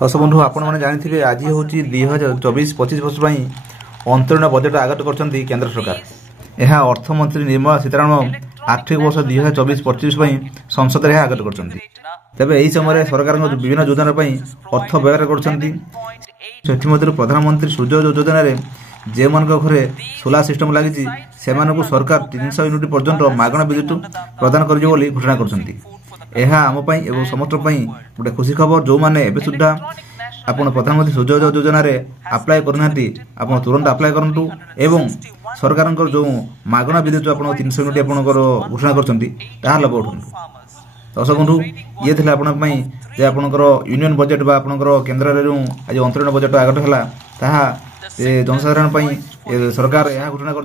दर्शक बंधु आपण मैंने जानी आज हूँ 2024-25 वर्ष अंतरीण बजेट आगत कर केंद्र सरकार। यह अर्थमंत्री निर्मला सीतारमण आर्थिक वर्ष 2024-25 संसद में आगत कर तेरे यही समय सरकार विभिन्न योजना अर्थ व्यवहार कर प्रधानमंत्री सूर्य योजना जे मन घरे सोलार सिस्टम लगी से सरकार 300 यूनिट पर्यंत मागणा विद्युत प्रदान कर घोषणा कर समस्त गोटे खुशी खबर जो मैंने एवं सुधा आपन प्रधानमंत्री सूर्य योजना अप्लाई करना आप तुरंत अप्लाई करूँ एवं सरकार जो मागणा विद्युत आप 300 यूनिट आप घोषणा कर लाभ उठू। दर्शक बंधु ये थे आपंकर यूनियन बजेट बा आपंकर केन्द्र जो आज अंतरीण बजेट आगत है जनसाधारण सरकार यह घोषणा कर।